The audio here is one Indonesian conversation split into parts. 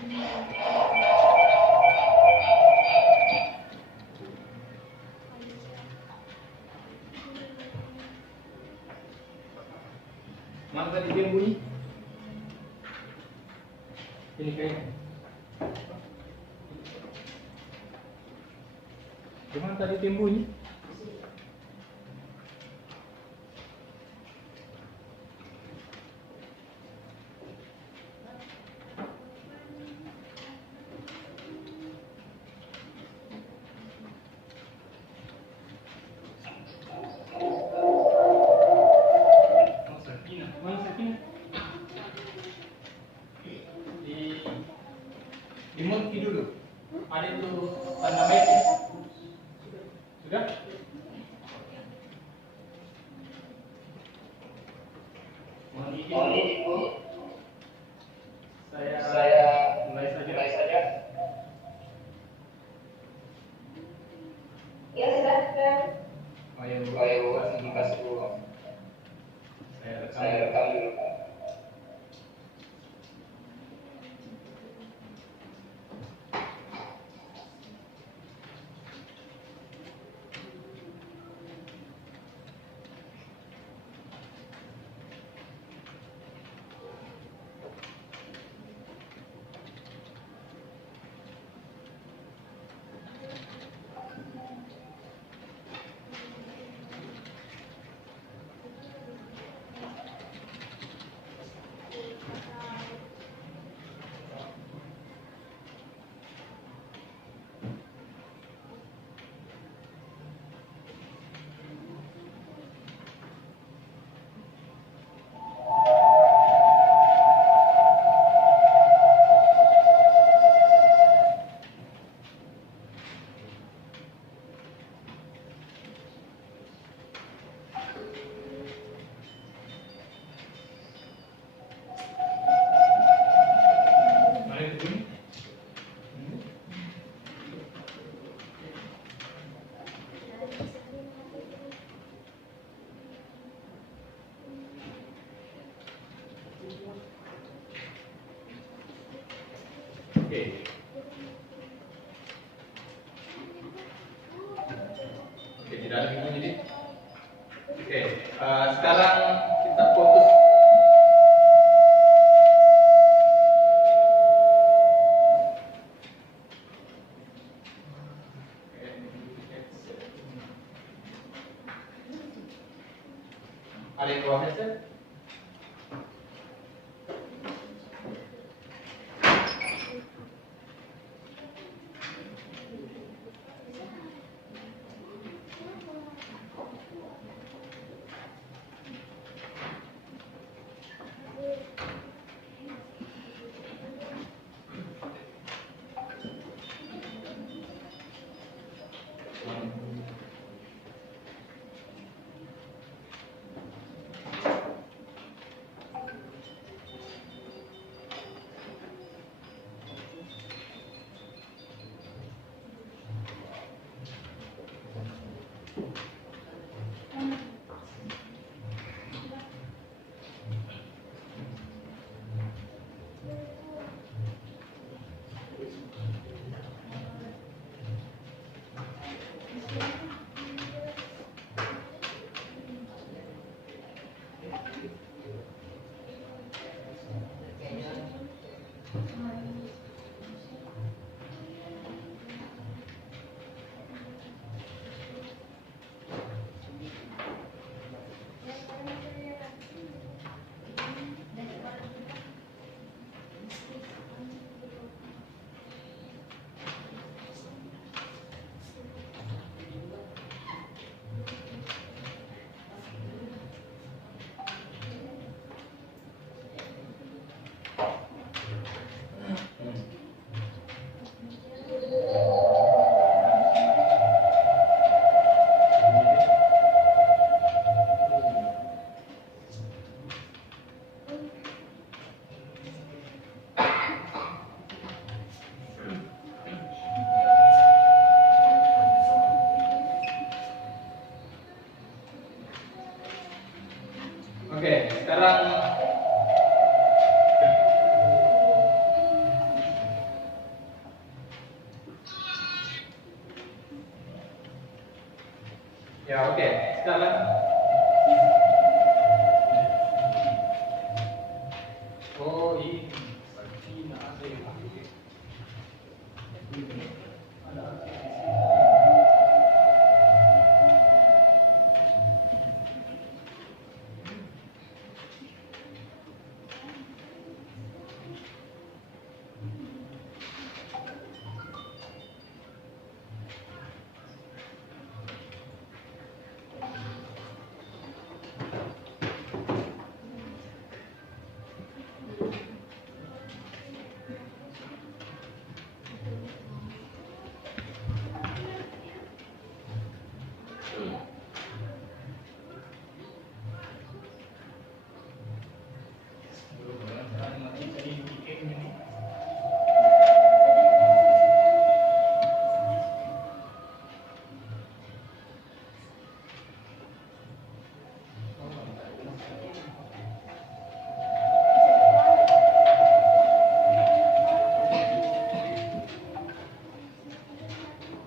Mana tadi dia bunyi? Ini kayaknya. Gimana tadi dia bunyi? Di mute dulu. Ada itu tanda merah. Sudah? Mohon izin Bu. Saya mulai saja. Ya, silahkan. Ayo, Dikasih dulu. saya rekam dulu. Oke. Oke, tidak ada yang jadi. Oke, sekarang kita fokus. Ada yang bawa headset? Ya, oke. Sekarang ini Sarjina ada yang pakai. Ada apa?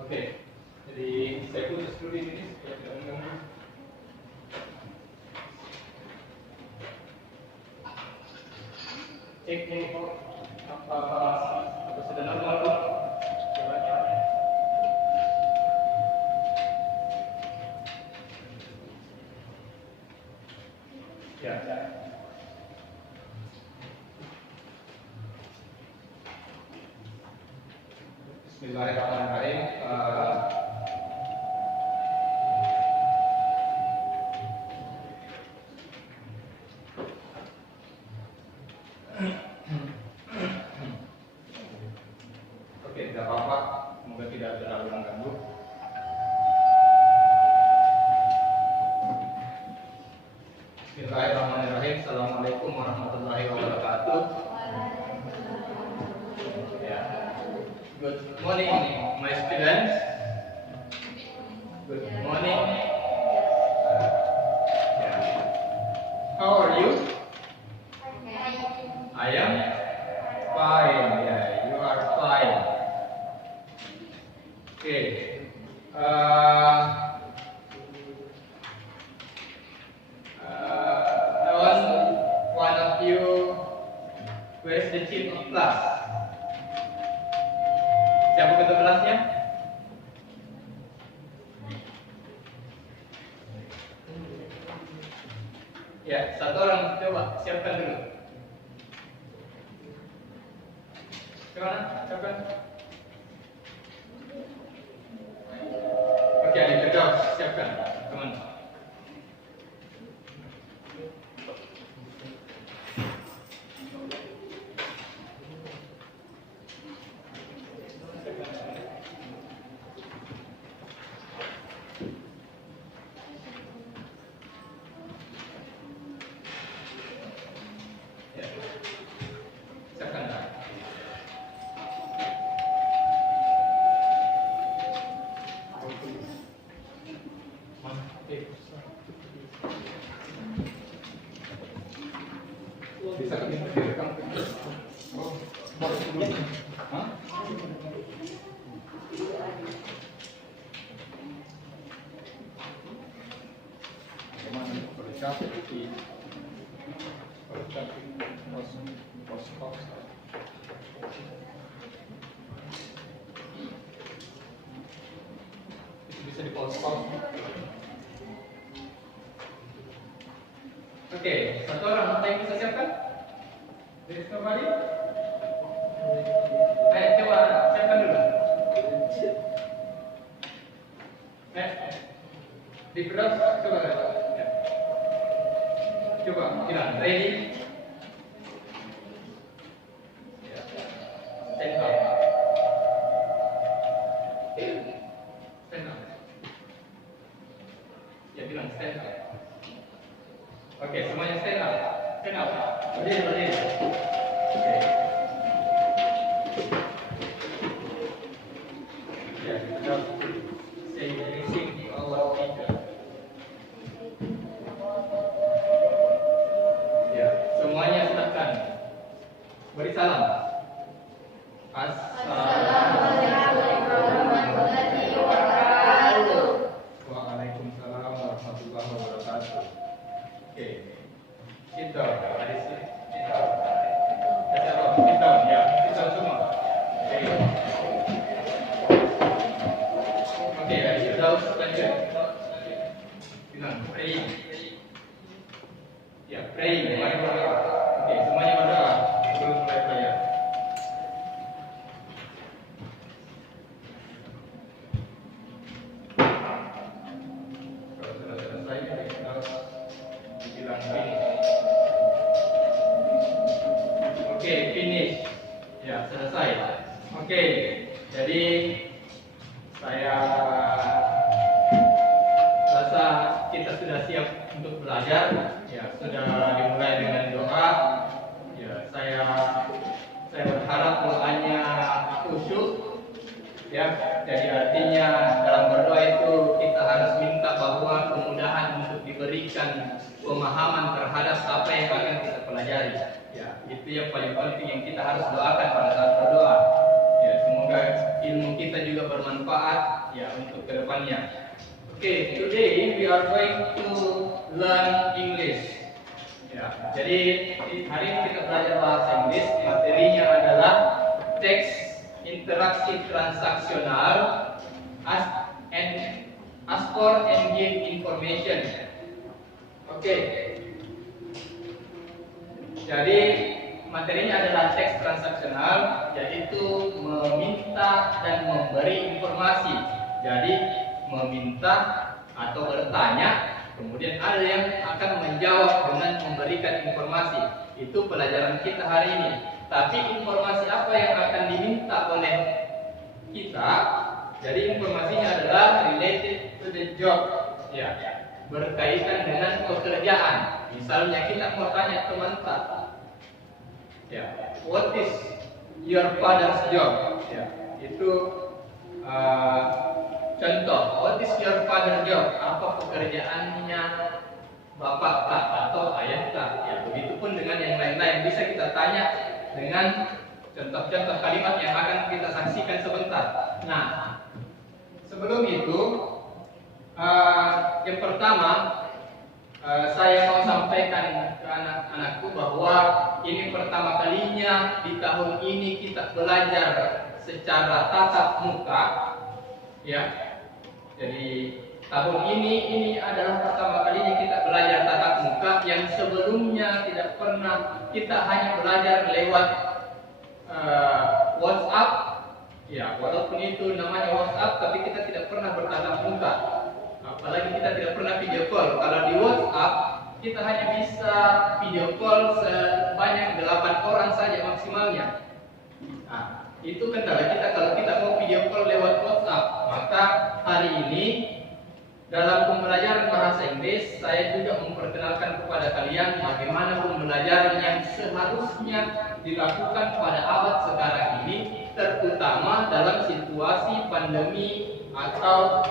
Oke, jadi saya putus dulu ini supaya tidak mengganggu. Cek ini kok apa sudah normal kok? Coba cek. Ya. Bismillahirrahmanirrahim. Oke, tidak apa-apa. Semoga tidak terlalu mengganggu. Bismillahirrahmanirrahim. Assalamualaikum warahmatullahi wabarakatuh. Ya. Good morning, my students. Good morning. Yeah. How are you? I am fine. Yeah, you are fine. Okay. One of you, where is the chief of class? Siapa ketua kelasnya? Ya, satu orang coba siapkan dulu. Gimana? Siapkan. Oke, adik Firdaus, siapkan. Teman. Ya. Siapkan. Bisa direkam. Oh, hah? Gimana? Kalau capek di kalau capek pos itu bisa di pos. Oke, satu orang ada yang bisa siapkan? Dari kembali? Ayo coba siapkan dulu. Di berat coba. Coba bilang ready. Stand up. Stand up. Ya bilang stand up. Oke, semuanya stand up. Stand up. Berdiri. Oke. Ya, kita say anything to our teacher. Ya, semuanya silakan. Beri salam. Assalamualaikum warahmatullahi wabarakatuh. Waalaikumsalam selesai. Oke, jadi saya rasa kita sudah siap untuk belajar. Ya, sudah dimulai dengan doa. Ya, saya berharap doanya khusyuk. Ya, jadi artinya dalam berdoa itu kita harus minta bahwa kemudahan untuk diberikan pemahaman terhadap apa yang akan kita pelajari. Ya, itu yang paling penting yang kita harus doakan pada saat berdoa. Ya, semoga ilmu kita juga bermanfaat ya untuk kedepannya. Okay, today we are going to learn English. Ya, jadi hari ini kita belajar bahasa Inggris. Materinya adalah teks interaksi transaksional, ask for and give information. Oke. Jadi materinya adalah teks transaksional, yaitu meminta dan memberi informasi. Jadi meminta atau bertanya, kemudian ada yang akan menjawab dengan memberikan informasi. Itu pelajaran kita hari ini. Tapi informasi apa yang akan diminta oleh kita? Jadi informasinya adalah related to the job, ya, berkaitan dengan pekerjaan. Misalnya kita mau tanya teman kita, ya, what is your father's job? Ya, itu contoh, what is your father's job? Apa pekerjaannya bapak kak atau ayah kak? Ya, begitupun dengan yang lain-lain bisa kita tanya dengan contoh-contoh kalimat yang akan kita saksikan sebentar. Nah, sebelum itu, yang pertama saya mau sampaikan ke anak-anakku bahwa ini pertama kalinya di tahun ini kita belajar secara tatap muka, ya. Jadi tahun ini adalah pertama kalinya kita belajar tatap muka, yang sebelumnya tidak pernah, kita hanya belajar lewat WhatsApp. Ya, walaupun itu namanya WhatsApp, tapi kita tidak pernah bertatap muka. Apalagi kita tidak pernah video call. Kalau di WhatsApp kita hanya bisa video call sebanyak 8 orang saja maksimalnya. Nah, itu kendala kita kalau kita mau video call lewat WhatsApp. Maka hari ini dalam pembelajaran bahasa Inggris, saya juga memperkenalkan kepada kalian bagaimana pembelajaran yang seharusnya dilakukan pada abad sekarang ini, terutama dalam situasi pandemi atau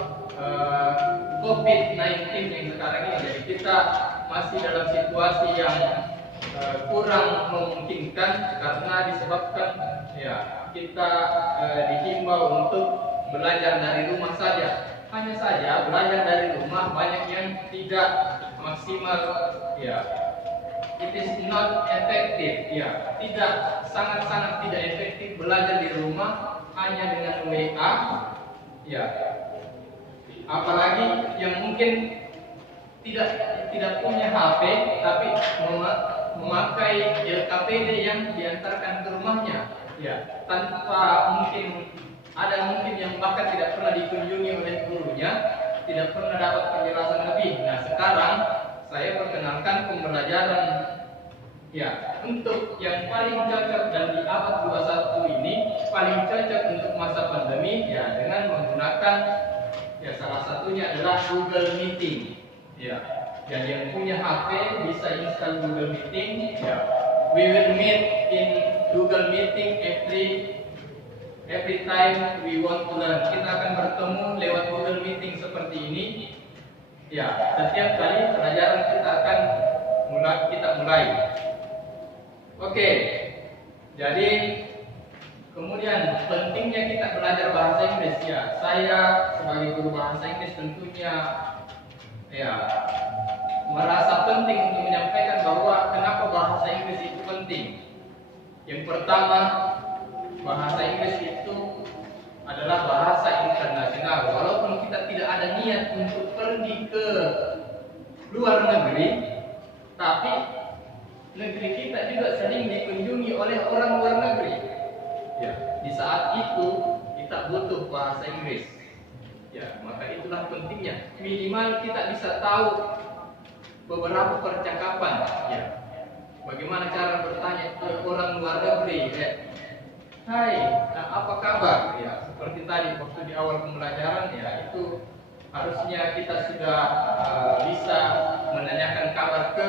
COVID-19 yang sekarang ini. Jadi kita masih dalam situasi yang kurang memungkinkan karena disebabkan ya kita dihimbau untuk belajar dari rumah saja. Hanya saja belajar dari rumah banyak yang tidak maksimal, ya. It is not effective, ya. Tidak, sangat-sangat tidak efektif belajar di rumah hanya dengan WA, ya. Apalagi yang mungkin tidak punya HP tapi memakai LKPD yang diantarkan ke rumahnya, ya. Tanpa mungkin yang bahkan tidak pernah dikunjungi oleh gurunya, tidak pernah dapat penjelasan lebih. Nah, sekarang saya perkenalkan pembelajaran ya untuk yang paling cocok dan di abad 21 ini paling cocok untuk masa pandemi, ya, dengan menggunakan ya salah satunya adalah Google Meeting. Ya, dan yang punya HP bisa install Google Meeting. Ya, we will meet in Google Meeting every time we want to learn. Kita akan bertemu lewat Google Meeting seperti ini. Ya, setiap kali pelajaran kita akan mulai. Oke. Jadi kemudian pentingnya kita belajar bahasa Inggris, ya. Saya sebagai guru bahasa Inggris tentunya ya merasa penting untuk menyampaikan bahwa kenapa bahasa Inggris itu penting. Yang pertama, bahasa Inggris itu adalah bahasa internasional. Walaupun kita tidak ada niat untuk pergi ke luar negeri, tapi negeri kita juga sering dikunjungi oleh orang luar negeri. Ya, di saat itu kita butuh bahasa Inggris. Ya, maka itulah pentingnya. Minimal kita bisa tahu beberapa percakapan. Ya, bagaimana cara bertanya ke orang luar negeri? Ya. Hai, apa kabar? Ya, seperti tadi waktu di awal pembelajaran ya, itu harusnya kita sudah bisa menanyakan kabar ke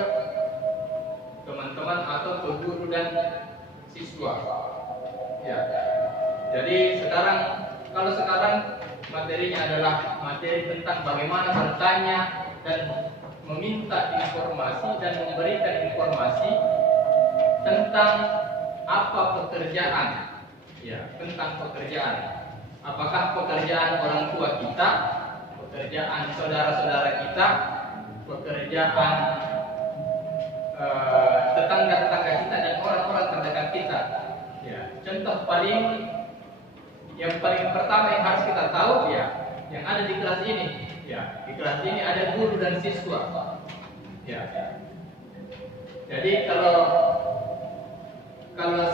teman-teman atau ke guru dan siswa. Ya. Jadi kalau sekarang materinya adalah materi tentang bagaimana bertanya dan meminta informasi dan memberikan informasi tentang apa pekerjaan. Ya, tentang pekerjaan. Apakah pekerjaan orang tua kita, pekerjaan saudara-saudara kita, pekerjaan tetangga-tetangga kita dan orang-orang terdekat kita. Ya, contoh yang paling pertama yang harus kita tahu ya, yang ada di kelas ini. Ya, di kelas ini ada guru dan siswa. Ya. Jadi kalau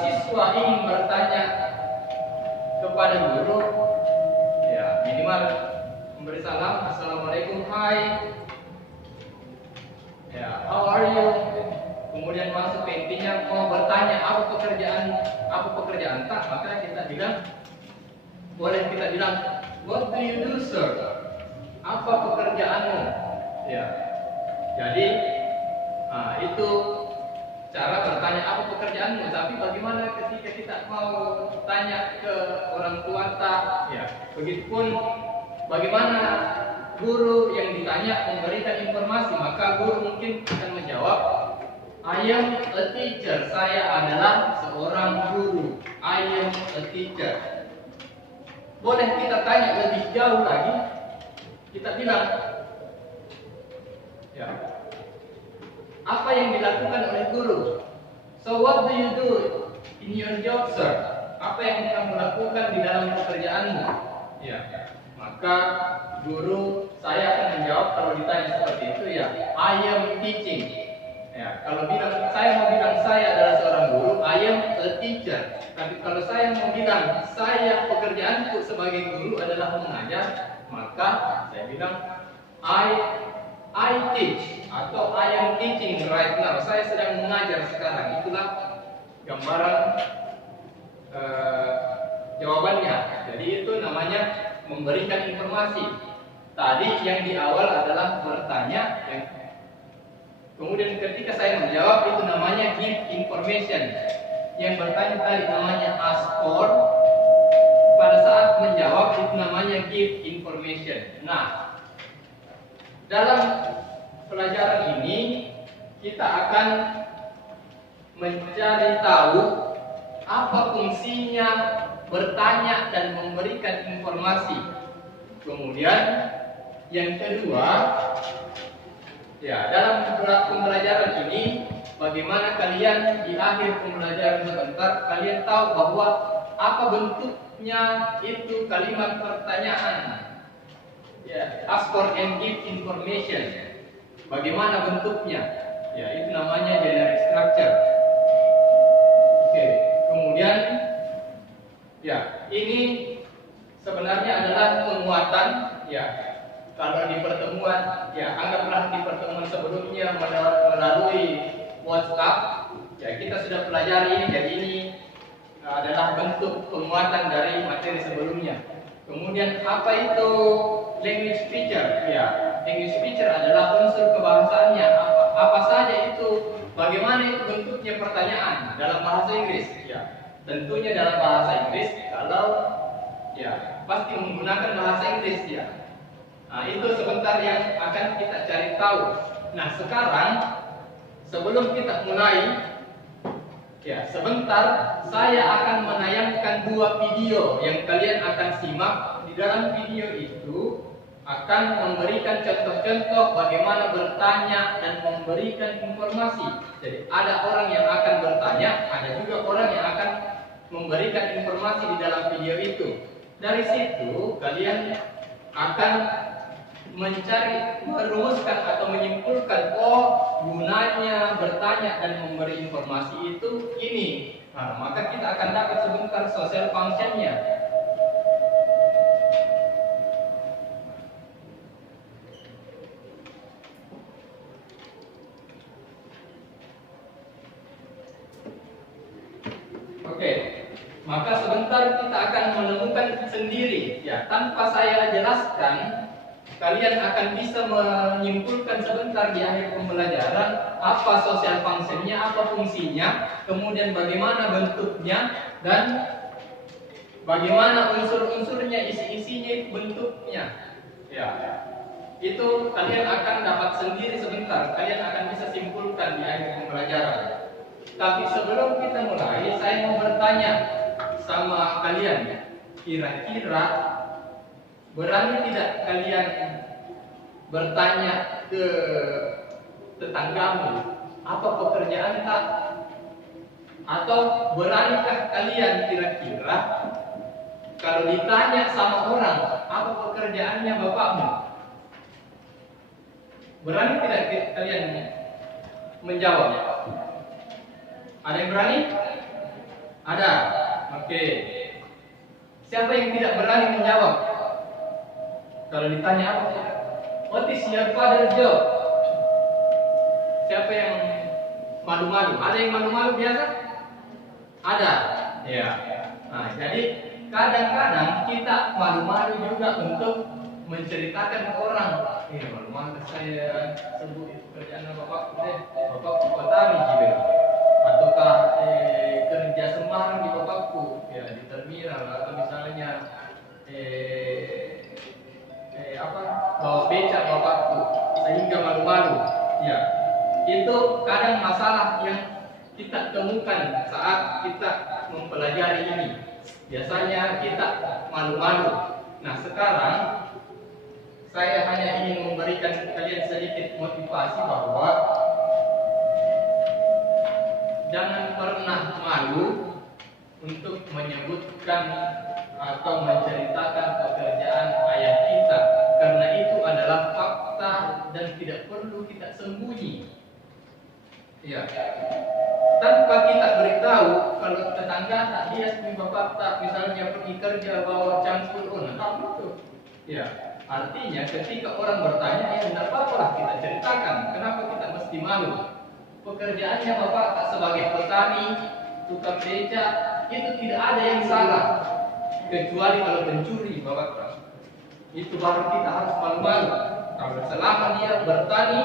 siswa ingin bertanya kepada guru, ya minimal memberi salam, assalamualaikum, hai, ya how are you, kemudian masuk ke intinya mau bertanya apa pekerjaan tak, maka kita bilang what do you do sir, apa pekerjaanmu, ya. Jadi itu cara bertanya apa pekerjaanmu. Tapi bagaimana ketika kita mau tanya ke orang tua tak, ya begitupun bagaimana guru yang ditanya memberikan informasi, maka guru mungkin akan menjawab, I am a teacher, saya adalah seorang guru, I am a teacher. Boleh kita tanya lebih jauh lagi, kita bilang, ya, apa yang dilakukan oleh guru? So what do you do in your job, sir? Apa yang kamu lakukan di dalam pekerjaanmu? Ya, maka guru saya akan menjawab kalau ditanya seperti itu, ya, I am teaching. Ya, kalau saya mau bilang saya adalah seorang guru, I am a teacher. Tapi kalau saya mau bilang saya pekerjaanku sebagai guru adalah mengajar, maka saya bilang I teach atau I am teaching right now. Saya sedang mengajar sekarang. Itulah gambaran jawabannya. Jadi itu namanya memberikan informasi. Tadi yang di awal adalah bertanya, kemudian ketika saya menjawab itu namanya give information. Yang bertanya tadi namanya ask for. Pada saat menjawab itu namanya give information. Nah, dalam pelajaran ini kita akan mencari tahu apa fungsinya bertanya dan memberikan informasi. Kemudian yang kedua, ya, dalam pembelajaran ini bagaimana kalian di akhir pembelajaran sebentar kalian tahu bahwa apa bentuknya itu kalimat pertanyaan. Ya, ask for and give information. Bagaimana bentuknya? Ya, itu namanya generic structure. Oke, kemudian ya, ini sebenarnya adalah penguatan, ya. Kalau di pertemuan, ya anggaplah di pertemuan sebelumnya melalui WhatsApp, ya kita sudah pelajari ini, jadi ini adalah bentuk penguatan dari materi sebelumnya. Kemudian apa itu language feature? Ya, language feature adalah unsur kebahasaannya. Apa saja itu? Bagaimana itu bentuknya pertanyaan dalam bahasa Inggris? Ya, tentunya dalam bahasa Inggris kalau ya pasti menggunakan bahasa Inggris, ya. Nah, itu sebentar yang akan kita cari tahu. Nah, sekarang sebelum kita mulai, ya sebentar saya akan menayangkan dua video yang kalian akan simak. Di dalam video itu akan memberikan contoh-contoh bagaimana bertanya dan memberikan informasi. Jadi ada orang yang akan bertanya, ada juga orang yang akan memberikan informasi di dalam video itu. Dari situ kalian akan merumuskan atau menyimpulkan, oh gunanya bertanya dan memberi informasi itu ini. Nah, maka kita akan dapat sebentar social function-nya. Oke, maka sebentar kita akan menemukan sendiri. Ya, tanpa saya jelaskan, kalian akan bisa menyimpulkan sebentar di akhir pembelajaran apa social functionnya, apa fungsinya, kemudian bagaimana bentuknya, dan bagaimana unsur-unsurnya, isi-isinya, bentuknya. Ya, itu kalian akan dapat sendiri sebentar. Kalian akan bisa simpulkan di akhir pembelajaran. Tapi sebelum kita mulai, saya mau bertanya sama kalian. Kira-kira berani tidak kalian bertanya ke tetanggamu apa pekerjaan tak? Atau beranikah kalian kira-kira kalau ditanya sama orang apa pekerjaannya bapakmu? Berani tidak kalian menjawab? Ada yang berani? Ada. Oke. Siapa yang tidak berani menjawab? Kalau ditanya apa? What is your father job? Siapa yang malu-malu? Ada yang malu-malu biasa? Ada. Ya. Nah, jadi kadang-kadang kita malu-malu juga untuk menceritakan ke orang. Malu-malu saya sebut itu kerjaan bapak deh. Bapak petani gitu. Ataukah kerja sembarang di bapakku, ya di terminal atau misalnya bawa becak bapakku, sehingga malu-malu. Ya, itu kadang masalah yang kita temukan saat kita mempelajari ini. Biasanya kita malu-malu. Nah, sekarang saya hanya ingin memberikan kalian sedikit motivasi bahwa jangan pernah malu untuk menyebutkan atau menceritakan pekerjaan ayah kita, karena itu adalah fakta dan tidak perlu kita sembunyi. Ya, tanpa kita beritahu, kalau tetangga tak dia seperti bapak tak misalnya pergi kerja bawa cangkul, tak betul. Ya, artinya ketika orang bertanya, ya tidak apa-apa kita ceritakan. Kenapa kita mesti malu? Pekerjaannya bapak tak sebagai petani, tukang beca, itu tidak ada yang salah, kecuali kalau pencuri bapak tak. Itu baru kita harus malu-malu. Kalau selama dia bertani,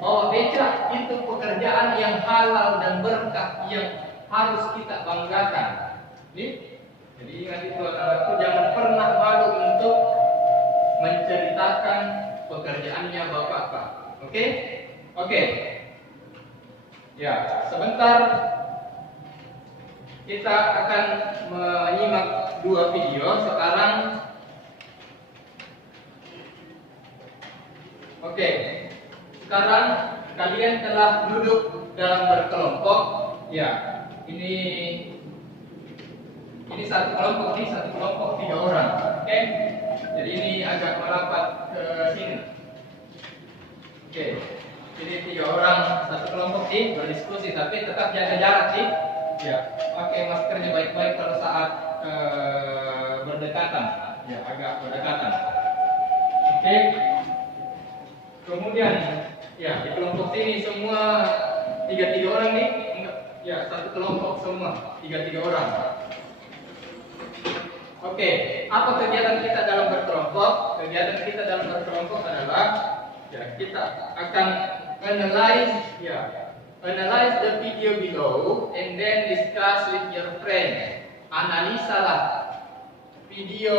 bawa beca, itu pekerjaan yang halal dan berkah yang harus kita banggakan. Jadi ingat itu anak-anakku, jangan pernah malu untuk menceritakan pekerjaannya bapak Pak. Oke? Oke. Ya, sebentar kita akan menyimak dua video sekarang. Oke. Sekarang kalian telah duduk dalam berkelompok. Ya, ini satu kelompok, ini satu kelompok 3 orang. Oke? Jadi ini agak merapat ke sini. Oke. Jadi 3 orang satu kelompok sih berdiskusi, tapi tetap jaga jarak sih. Ya, pakai maskernya baik-baik kalau saat berdekatan. Ya, agak berdekatan. Oke. Kemudian, ya di kelompok sini semua 3 orang nih. Ya, satu kelompok semua 3 orang. Oke, apa kegiatan kita dalam berkelompok? Kegiatan kita dalam berkelompok adalah ya kita akan analyze the video below and then discuss with your friend. Analisalah video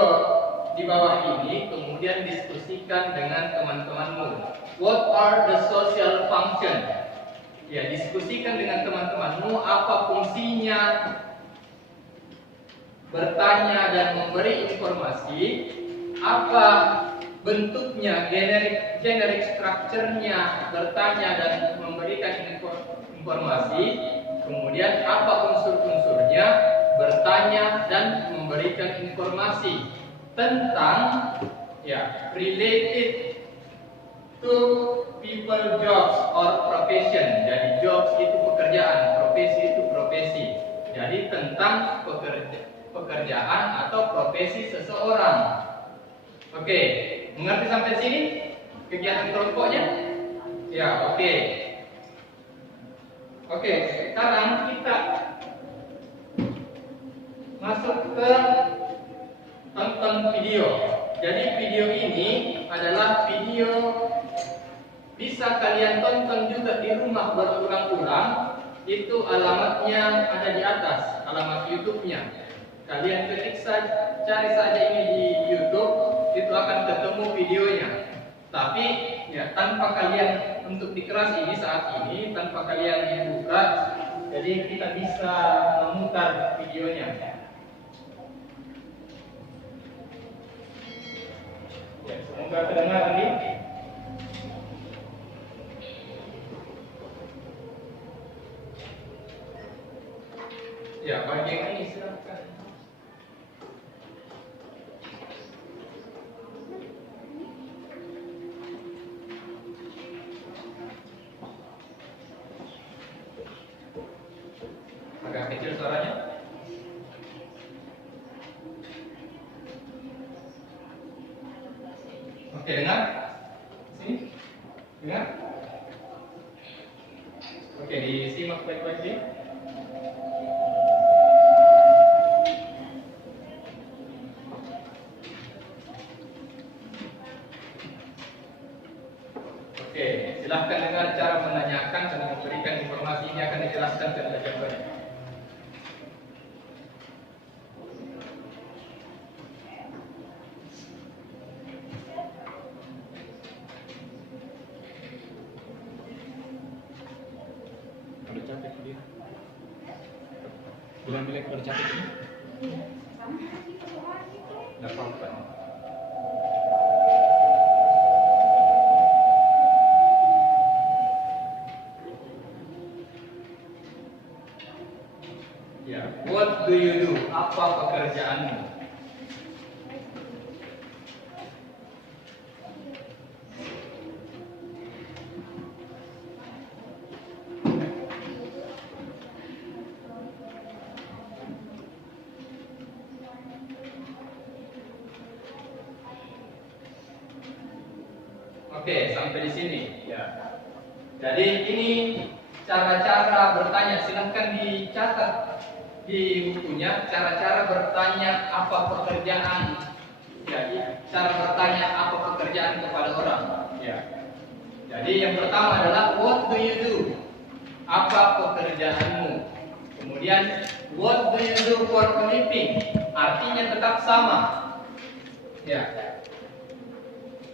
di bawah ini, kemudian diskusikan dengan teman-temanmu. What are the social function? Ya, diskusikan dengan teman-temanmu apa fungsinya bertanya dan memberi informasi, apa bentuknya, generic structure-nya bertanya dan memberikan informasi, kemudian apa unsur-unsurnya bertanya dan memberikan informasi tentang ya related to people jobs or profession. Jadi jobs itu pekerjaan, profesi itu profesi. Jadi tentang pekerjaan atau profesi seseorang. Oke, mengerti sampai sini kegiatan kelompoknya? Ya, oke. Oke, sekarang kita masuk ke tonton video. Jadi video ini adalah video bisa kalian tonton juga di rumah berulang-ulang. Itu alamatnya ada di atas, alamat YouTube-nya. Kalian ketik saja, cari saja ini di YouTube, itu akan ketemu videonya. Tapi ya tanpa kalian untuk dikeras ini saat ini, tanpa kalian buka, jadi kita bisa memutar videonya. Ya, semoga terdengar ini. Ya, bagian ini silakan. Agak kecil suaranya. Oke, dengar? Sini. Dengar? Oke, disimak baik-baik ini. Oke, silahkan dengar cara menanyakan dan memberikan informasi ini akan dijelaskan secara jawabannya. Udah cantik dia. Bilang-bilang udah cantik ini. Nggak apa-apa. Ya, what do you do? Apa pekerjaanmu? Oke, sampai di sini. Ya. Jadi ini cara-cara bertanya. Silahkan dicatat di bukunya. Cara-cara bertanya apa pekerjaan. Ya, cara bertanya apa pekerjaan kepada orang. Ya. Jadi yang pertama adalah what do you do? Apa pekerjaanmu? Kemudian what do you do for a living? Artinya tetap sama. Ya.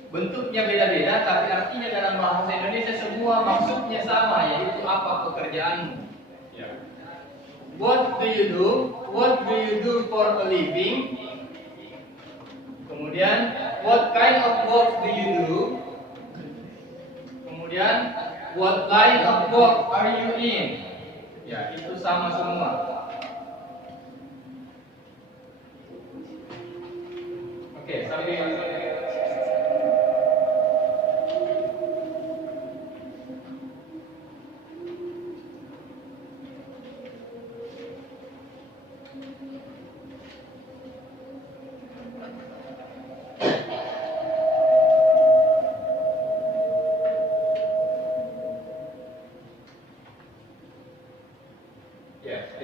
Bentuknya beda-beda, tapi artinya dalam bahasa Indonesia semua maksudnya sama, yaitu apa pekerjaanmu. Ya. What do you do? What do you do for a living? Kemudian, what kind of work do you do? Kemudian, what line of work are you in? Ya, itu sama semua. Oke, sampai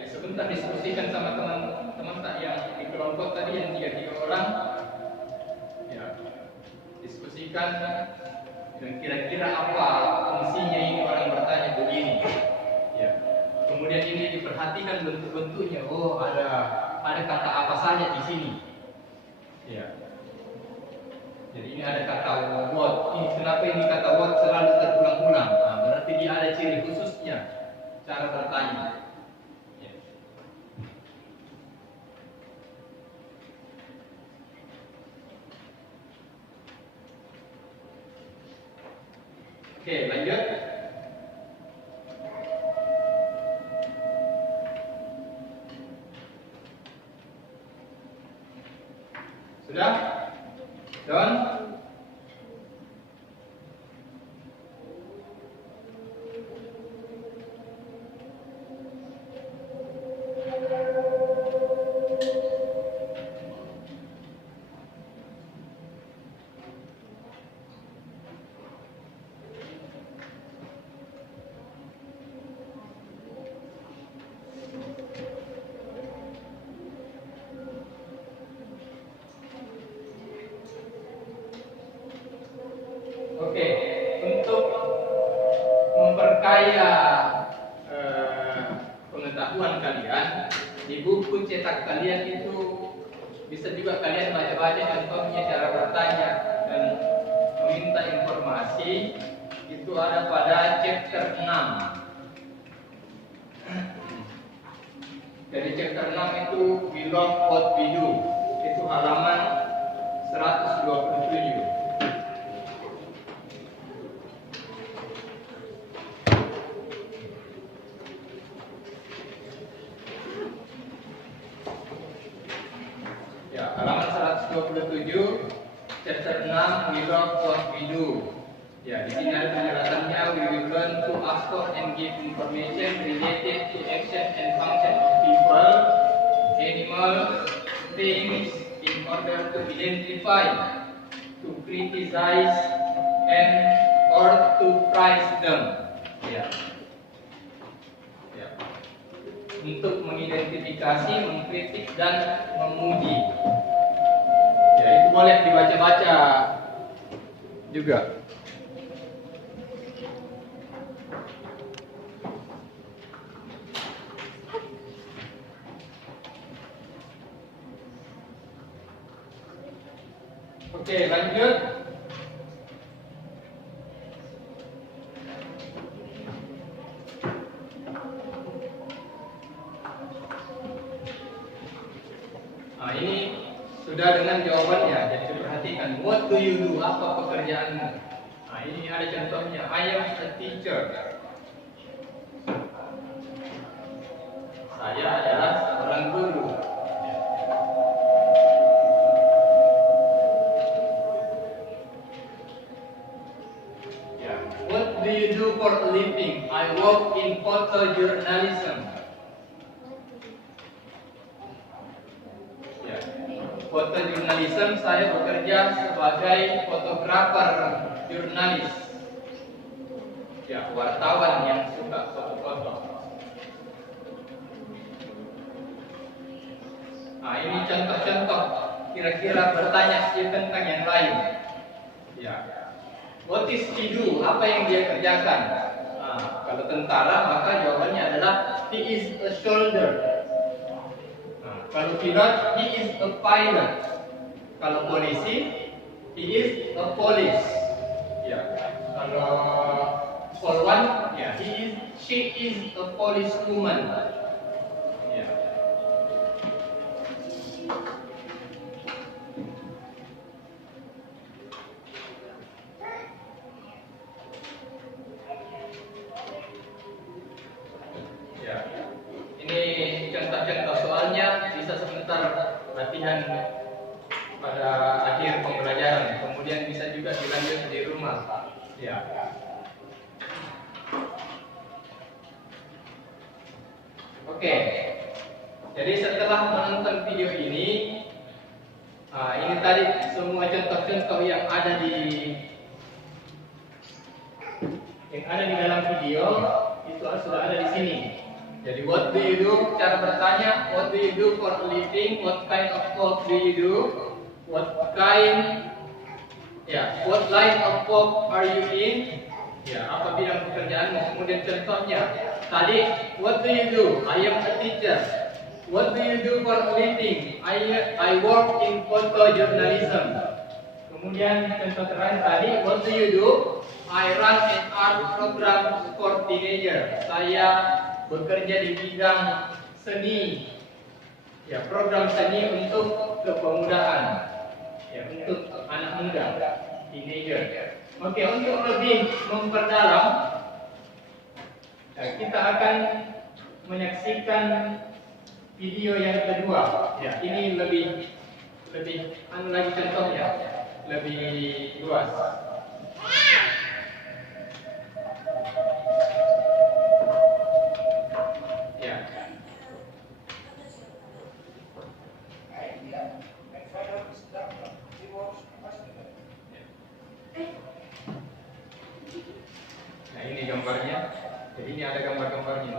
sebentar diskusikan sama teman-teman tak yang di kelompok tadi yang 3 orang. Ya, diskusikan dan kira-kira apa fungsinya ini orang bertanya begini. Ya. Kemudian ini diperhatikan bentuk-bentuknya. Oh, ada kata apa saja di sini. Ya. Jadi ini ada kata what. Ini kenapa ini kata what selalu terulang-ulang? Nah, berarti dia ada ciri khususnya cara bertanya. Oke, lanjut. Sudah? Done? pengetahuan kalian di buku cetak kalian itu bisa juga kalian baca-baca contohnya cara bertanya dan meminta informasi itu ada pada chapter 6. Dari chapter 6 itu we love what we do. Itu halaman 127. Ya, halaman 127 chapter 6 we love what we do. Ya, di sini ada penjelasannya. We will learn to ask for and give information related to action and function of people, animals, things in order to identify, to criticize, and or to praise them. Ya. Ya. Untuk mengidentifikasi, mengkritik dan memuji. Ya, itu boleh dibaca-baca juga. Oke, lanjut. Nah, ini sudah dengan jawabannya. Jadi perhatikan, what do you do? Apa pekerjaanmu? Nah, ini ada contohnya. I am a teacher. Saya adalah seorang guru. What do you do for a living? I work in photojournalism. Ya, photojournalism, saya bekerja sebagai fotografer jurnalis. Ya, wartawan yang suka foto-foto. Nah, ini contoh-contoh kira-kira bertanya tentang yang lain. Ya. What is he do? Apa yang dia kerjakan? Nah, kalau tentara maka jawabannya adalah he is a soldier. Nah, kalau pilot, he is a pilot. Kalau polisi, he is a police. Ya. Kalau polwan, ya, she is a policewoman. Ya. Ini contoh-contoh soalnya, bisa sebentar latihan pada akhir pembelajaran, kemudian bisa juga dilanjut di rumah. Ya. Oke. Jadi setelah menonton video ini, ini tadi semua contoh-contoh yang ada di dalam video itu sudah ada di sini. Jadi what do you do? Cara bertanya, what do you do for a living? What kind of work do you do? What line of work are you in? Ya, apa bidang pekerjaanmu? Kemudian contohnya, tadi what do you do? I am a teacher. What do you do for a living? I work in photojournalism. Kemudian contoh terakhir tadi, what do you do? I run an art program for teenager. Saya bekerja di bidang seni. Ya, program seni untuk kepemudaan. Ya, untuk anak muda, teenager. Oke, untuk lebih memperdalam, kita akan menyaksikan video yang kedua. Ya, ini lebih lagi contohnya, lebih luas. Nah, ini gambarnya. Jadi ini ada gambar-gambarnya.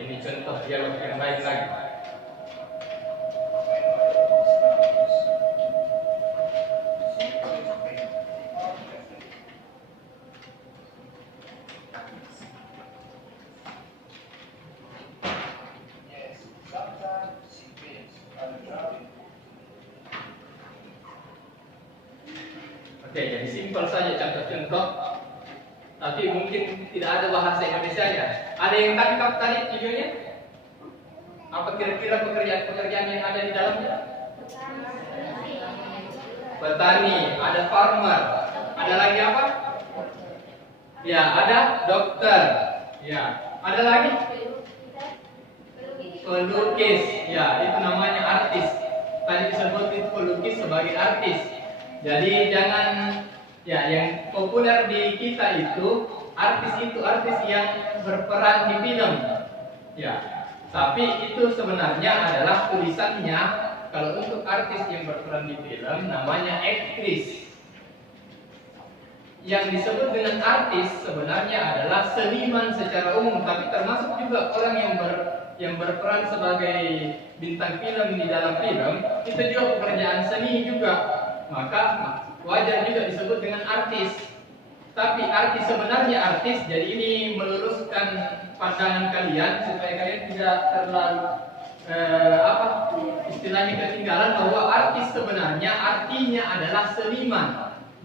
ini contoh dialog yang lain lagi. Oke, jadi simpel saja contoh-contoh, tapi mungkin tidak ada bahasa Indonesianya. Ada yang tangkap tadi videonya? Apa kira-kira pekerjaan-pekerjaan yang ada di dalamnya? Petani, ada farmer, ada lagi apa? Ya, ada dokter. Ya, ada lagi? Pelukis. Ya, itu namanya artis. Tadi disebut itu pelukis sebagai artis. Jadi jangan, ya, yang populer di kita itu artis yang berperan di film. Ya, tapi itu sebenarnya adalah tulisannya. Kalau untuk artis yang berperan di film namanya aktris. Yang disebut dengan artis sebenarnya adalah seniman secara umum, tapi termasuk juga orang yang berperan sebagai bintang film di dalam film, itu juga pekerjaan seni juga. Maka wajar juga disebut dengan artis. Tapi artis sebenarnya artis, jadi ini meluruskan pandangan kalian supaya kalian tidak terlalu istilahnya ketinggalan, bahwa artis sebenarnya artinya adalah seniman.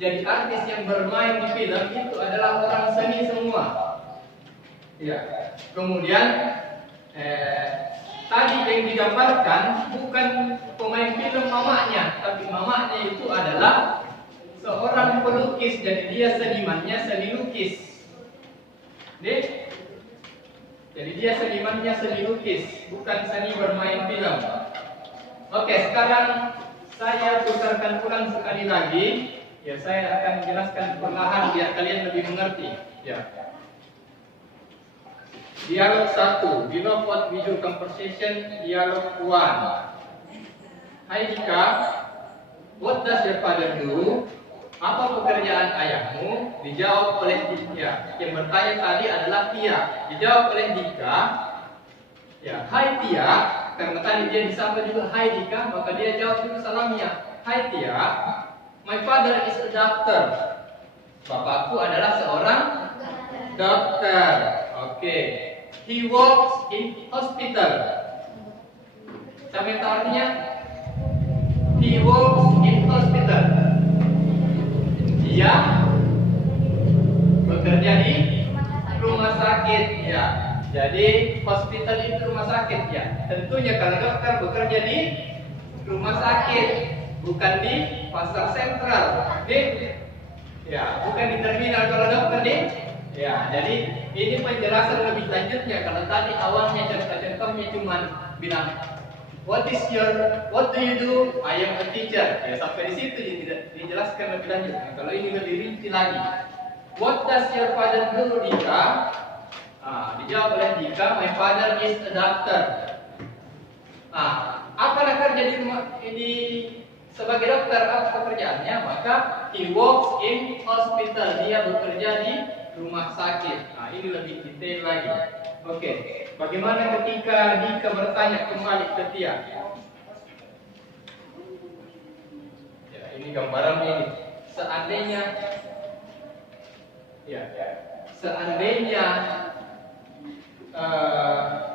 Jadi artis yang bermain di film itu adalah orang seni semua. Ya. Kemudian tadi yang digambarkan bukan pemain film mamanya, tapi mamanya itu adalah seorang pelukis. Jadi dia senimannya seni lukis. Jadi dia senimannya seni lukis, bukan seni bermain film. Oke, sekarang saya putarkan ulang sekali lagi. Ya, saya akan jelaskan perlahan biar kalian lebih mengerti. Ya. Dialog 1, below what video conversation, dialog 1. Hai Dika, what does your father do? Apa pekerjaan ayahmu? Dijawab oleh Dika. Yang bertanya tadi adalah Tia. Dijawab oleh Dika. Ya, hai Tia. Karena tadi dia disapa juga hai Dika, maka dia jawab juga salamnya. Hai Tia, my father is a doctor. Bapakku adalah seorang dokter. Oke. He works in hospital. Sampai tahu artinya? He works in hospital. Dia bekerja di rumah sakit, ya. Jadi hospital itu rumah sakit, ya. Tentunya kalau dokter bekerja di rumah sakit, bukan di pasar sentral, ya, bukan di terminal kalau dokter nih. Ya, jadi ini penjelasan lebih lanjutnya. Kalau tadi awalnya contoh-contohnya cuma bilang what do you do? I am a teacher. Ya, sampai di situ tidak dijelaskan lebih lanjut. Nah, kalau ini lebih rinci lagi. What does your father do, Dika? Dijawab oleh Dika, my father is a doctor. Apalah kerja sebagai dokter, apa pekerjaannya? Maka he works in hospital. Dia bekerja di rumah sakit. Ini lebih detail lagi. Oke. Bagaimana ketika Dika bertanya kembali ke Tia? Ya, ini gambarannya ini. Seandainya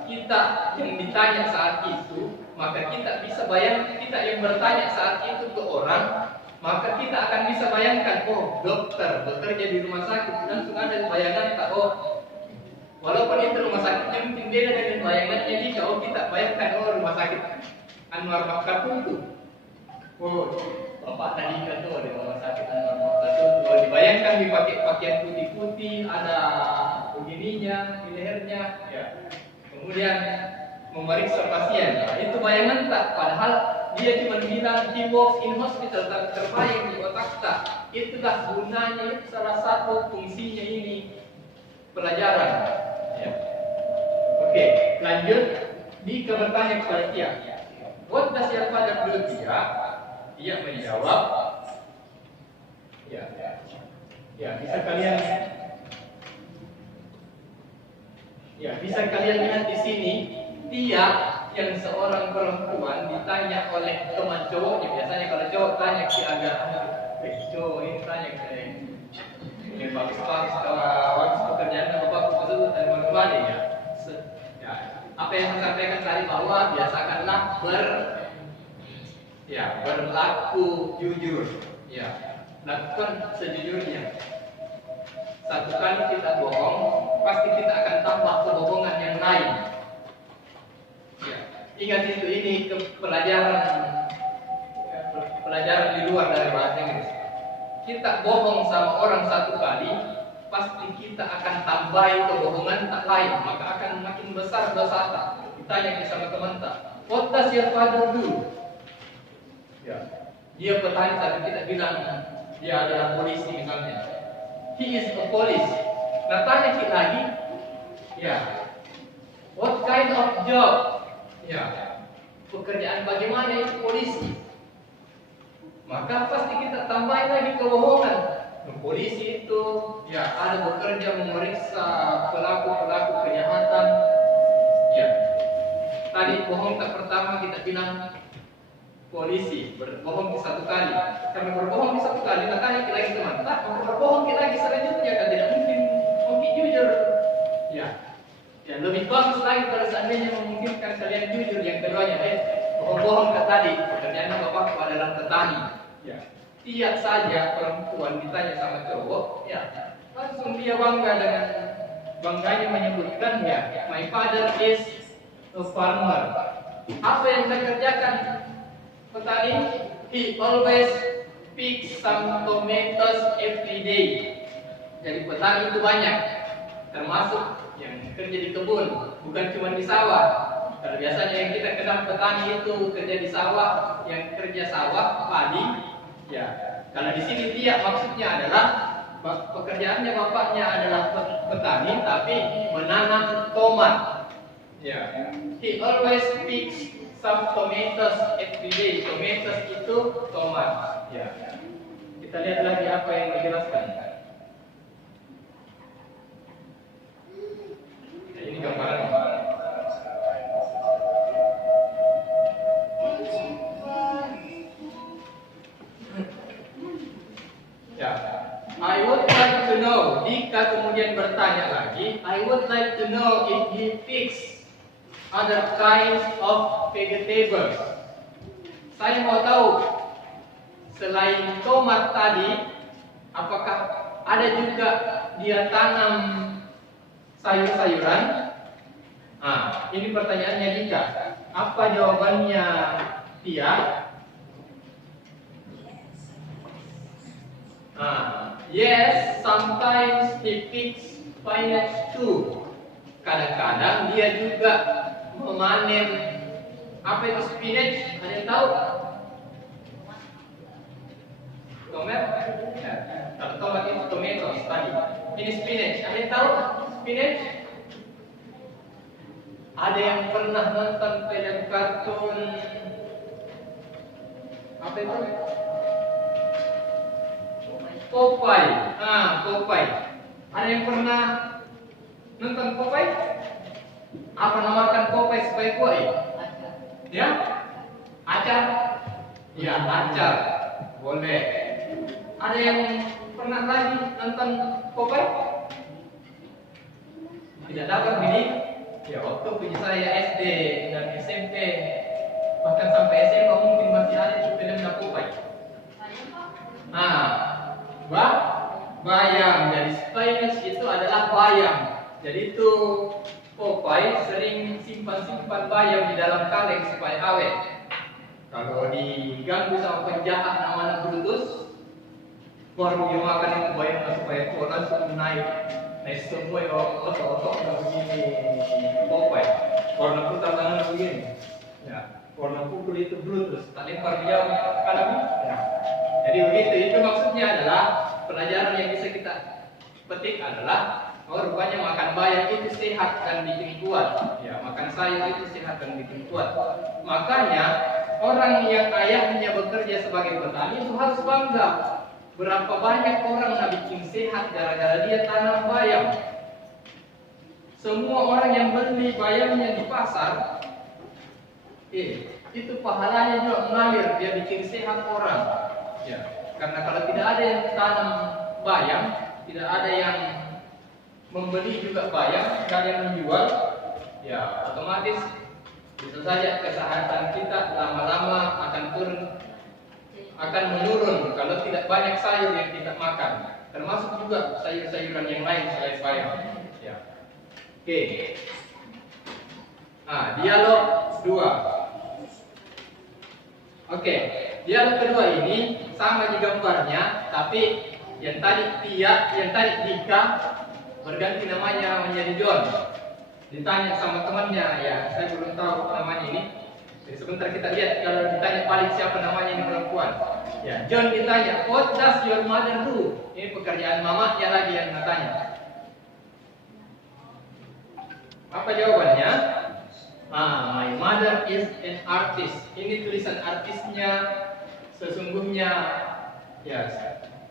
kita yang ditanya saat itu, maka kita bisa bayangkan, kita yang bertanya saat itu ke orang, maka kita akan bisa bayangkan, oh dokter bekerja di rumah sakit, langsung ada bayangan tak, oh walaupun itu rumah sakitnya mungkin beda dengan bayangannya Dika. Oh, kita bayangkan, oh rumah sakit Anwar Makapuntu. Oh, bapak tadi kan tuh di rumah sakit Anwar Makapuntu. Oh, dibayangkan dipakai pakaian putih-putih, ada begininya di lehernya, ya. Kemudian memeriksa pasien. Itu bayangan tak? Padahal dia cuma bilang he works in hospital, tak terbayang di otak tak. Itulah gunanya, itu salah satu fungsinya ini pelajaran. Ya. Oke, lanjut. Dika bertanya kepada Tia, what does your father do, Tia? Dia menjawab, ya, bisa kalian Ya, bisa kalian lihat di sini, dia yang seorang perempuan ditanya oleh teman cowoknya. Biasanya kalau cowok tanya si agak cowok ini tanya ini bagus-bagus kalau pekerjaan bapak betul dan kembali ya. Ya. Apa yang saya sampaikan tadi bahwa biasakanlah berlaku jujur. Ya, lakukan sejujurnya. Satu kali kita bohong, pasti kita akan tambah kebohongan yang lain. Ya. Ingat itu, ini pelajaran di luar dari bahasa Inggris. Kita bohong sama orang satu kali, pasti kita akan tambahi kebohongan tak lain, maka akan makin besar dosa. Ditanya sama teman tak, what does your father do? Ya. Dia petani, tapi kita bilang dia adalah polisi misalnya. He is a police. Nah, tanya kita lagi, ya, what kind of job? Ya, pekerjaan bagaimana itu polisi? Maka pasti kita tambahin lagi kebohongan. Polisi itu, ya, ada bekerja memeriksa pelaku kejahatan. Ya, tadi bohong tak pertama kita bilang polisi, berbohong satu kali. Karena berbohong satu kali, tanya kita lagi teman, tak, berbohong kita lagi selanjutnya kan tidak mungkin jujur. Ya, lebih bagus lagi kalau seandainya memungkinkan kalian jujur. Yang keduanya, bohong ke tadi, pekerjaan bapak adalah petani. Ya, tiap saja perempuan ditanya sama cowok, ya, langsung dia bangga dengan bangganya menyebutkan, ya, my father is a farmer. Apa yang saya kerjakan? Petani, he always picks some tomatoes every day. Jadi petani itu banyak, termasuk yang kerja di kebun, bukan cuma di sawah. Kalau biasanya yang kita kenal petani itu kerja di sawah, yang kerja sawah, padi. Ya, kalau di sini dia maksudnya adalah pekerjaannya bapaknya adalah petani, tapi menanam tomat. Ya, he always picks some tomatoes every day. Tomatoes itu tomat. Ya. Kita lihat lagi apa yang dijelaskan. Ya, ini gambarannya. Ya. I would like to know. Jika kemudian bertanya lagi, I would like to know if he picks other kinds of vegetables. Saya mau tahu, selain tomat tadi, apakah ada juga dia tanam sayur-sayuran? Ini pertanyaannya Dika. Apa jawabannya Tia? Yes, sometimes he picks spinach too. Kadang-kadang dia juga memanen apa itu spinach? Ada yang tahu? Tomat? Ya. Kalau tomat itu tomatoes tadi. Ini spinach. Ada yang tahu spinach? Ada yang pernah nonton film kartun apa itu? Popeye. Popeye. Ada yang pernah nonton Popeye? Apa namakan Popeye supaya kue? Ya? Acar? Ya, acar. Boleh. Ada yang pernah lagi nonton Popeye? Tidak dapat ini? Ya, waktu punya saya SD dan SMP, bahkan sampai SMA mungkin masih ada di film Popeye. Bayam. Jadi spinach itu adalah bayam. Jadi itu Popeye sering simpan bayam di dalam kaleng supaya awet. Kalau diganggu sama penjahat namanya Brutus, baru dia makan itu bayam supaya langsung naik semua otot-ototnya begini. Popeye warna putih tangan begini. Ya, warna putih itu Brutus. Tak lempar dia kanan. Ya. Jadi begitu. Itu maksudnya adalah pelajaran yang bisa kita petik adalah rupanya makan bayam itu sehat dan bikin kuat. Ya, makan sayur itu sehat dan bikin kuat. Makanya orang yang ayahnya bekerja sebagai petani itu harus bangga. Berapa banyak orang yang bikin sehat gara-gara dia tanam bayam. semua orang yang beli bayamnya di pasar, itu pahalanya juga mengalir, dia bikin sehat orang. Ya, karena kalau tidak ada yang tanam bayam, tidak ada yang membeli juga bayam, tidak ada yang menjual, ya otomatis bisa saja kesehatan kita lama-lama akan menurun kalau tidak banyak sayur yang kita makan, termasuk juga sayur-sayuran yang lain selain bayam. Ya. Oke. Nah, dialog 2. Oke, dialog kedua ini sama di gambarnya, tapi yang tadi Tia, yang tadi Dika berganti namanya menjadi John. Ditanya sama temannya, ya saya belum tahu namanya ini. Jadi sebentar kita lihat kalau ditanya paling siapa namanya ini perempuan. Ya, John ditanya, what does your mother do? Ini pekerjaan mamanya lagi yang bertanya. Apa jawabannya? My mother is an artist. Ini tulisan artisnya sesungguhnya, ya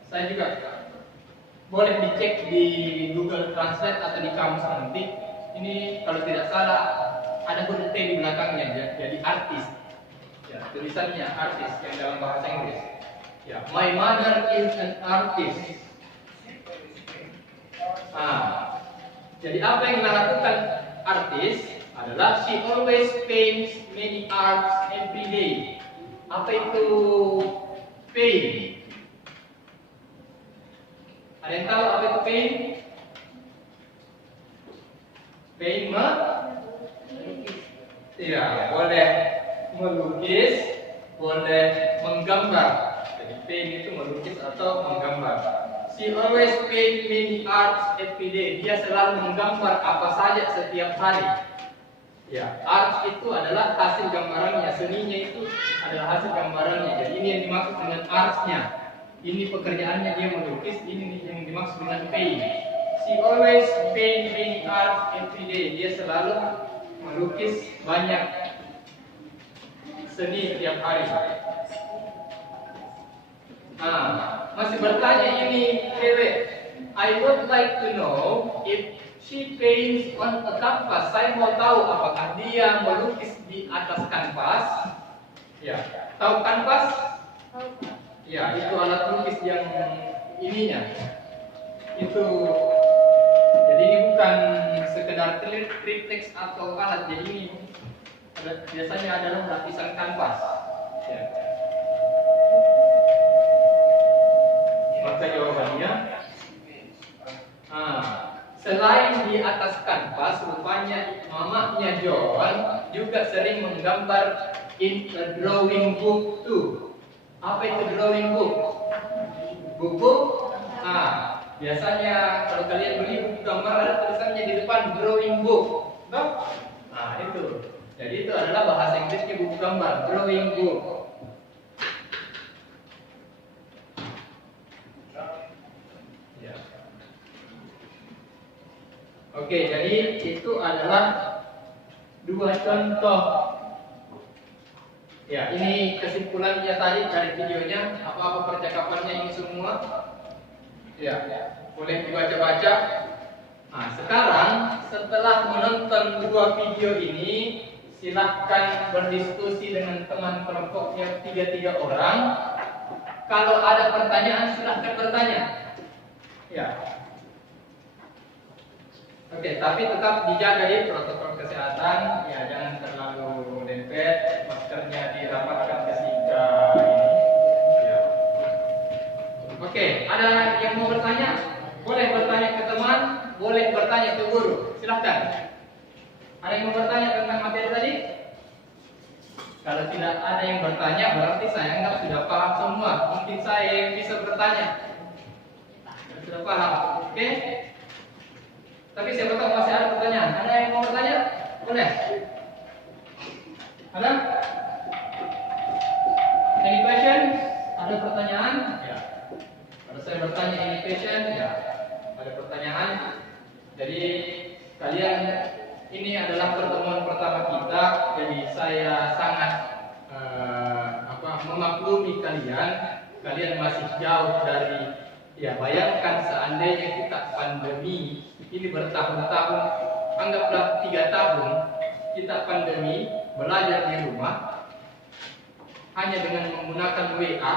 saya juga boleh dicek di Google Translate atau di kamus nanti. Ini kalau tidak salah ada huruf T di belakangnya, jadi artis. Ya, tulisannya artis yang dalam bahasa Inggris. Ya, my mother is an artist. Jadi apa yang dilakukan artis adalah she always paints many arts every day. Apa itu paint? Ada yang tahu apa itu paint? Paint ya, boleh melukis, boleh menggambar. Jadi paint itu melukis atau menggambar. She always paint many arts every day. Dia selalu menggambar apa saja setiap hari. Ya, art itu adalah hasil gambarannya, seninya itu adalah hasil gambarannya. Jadi ini yang dimaksud dengan artsnya. Ini pekerjaannya dia melukis, ini yang dimaksud dengan paint. She always paint many arts every day. Dia selalu melukis banyak seni setiap hari. Masih bertanya ini cewek. I would like to know if she paints on a canvas. Saya mau tahu apakah dia melukis di atas kanvas. Ya, tahu kanvas? Ya, itu alat lukis yang ininya. Itu, jadi ini bukan sekedar triplex atau alat. Jadi ini biasanya adalah lapisan kanvas. Ya. Maka jawabannya, selain di atas kanvas, rupanya mamanya John juga sering menggambar in a drawing book too. Apa itu drawing book? Buku? Biasanya kalau kalian beli buku gambar ada tulisannya di depan drawing book. Itu. Jadi itu adalah bahasa Inggrisnya buku gambar, drawing book. Oke, jadi itu adalah 2 contoh. Ya, ini kesimpulannya tadi dari videonya. Apa-apa percakapannya ini semua. Ya, boleh dibaca-baca. Sekarang setelah menonton 2 video ini, silahkan berdiskusi dengan teman kelompoknya 3 orang. Kalau ada pertanyaan, silahkan bertanya. Ya. Oke, tapi tetap dijaga ya protokol kesehatan. Ya, jangan terlalu dempet. Maskernya dirapatkan ketika ini. Ya. Oke, ada yang mau bertanya? Boleh bertanya ke teman, boleh bertanya ke guru. Silahkan. Ada yang mau bertanya tentang materi tadi? Kalau tidak ada yang bertanya, berarti saya anggap sudah paham semua. Mungkin saya yang bisa bertanya. Sudah paham, oke? Tapi siapa tahu masih ada pertanyaan. Ada yang mau bertanya? Boleh? Ada? Any question? Ada pertanyaan? Ya. Kalau saya bertanya any question? Ya. Ada pertanyaan? Jadi kalian ini adalah pertemuan pertama kita. Jadi saya sangat memaklumi kalian. Kalian masih jauh dari. Ya, bayangkan seandainya kita pandemi ini bertahun-tahun, kita pandemi belajar di rumah hanya dengan menggunakan WA,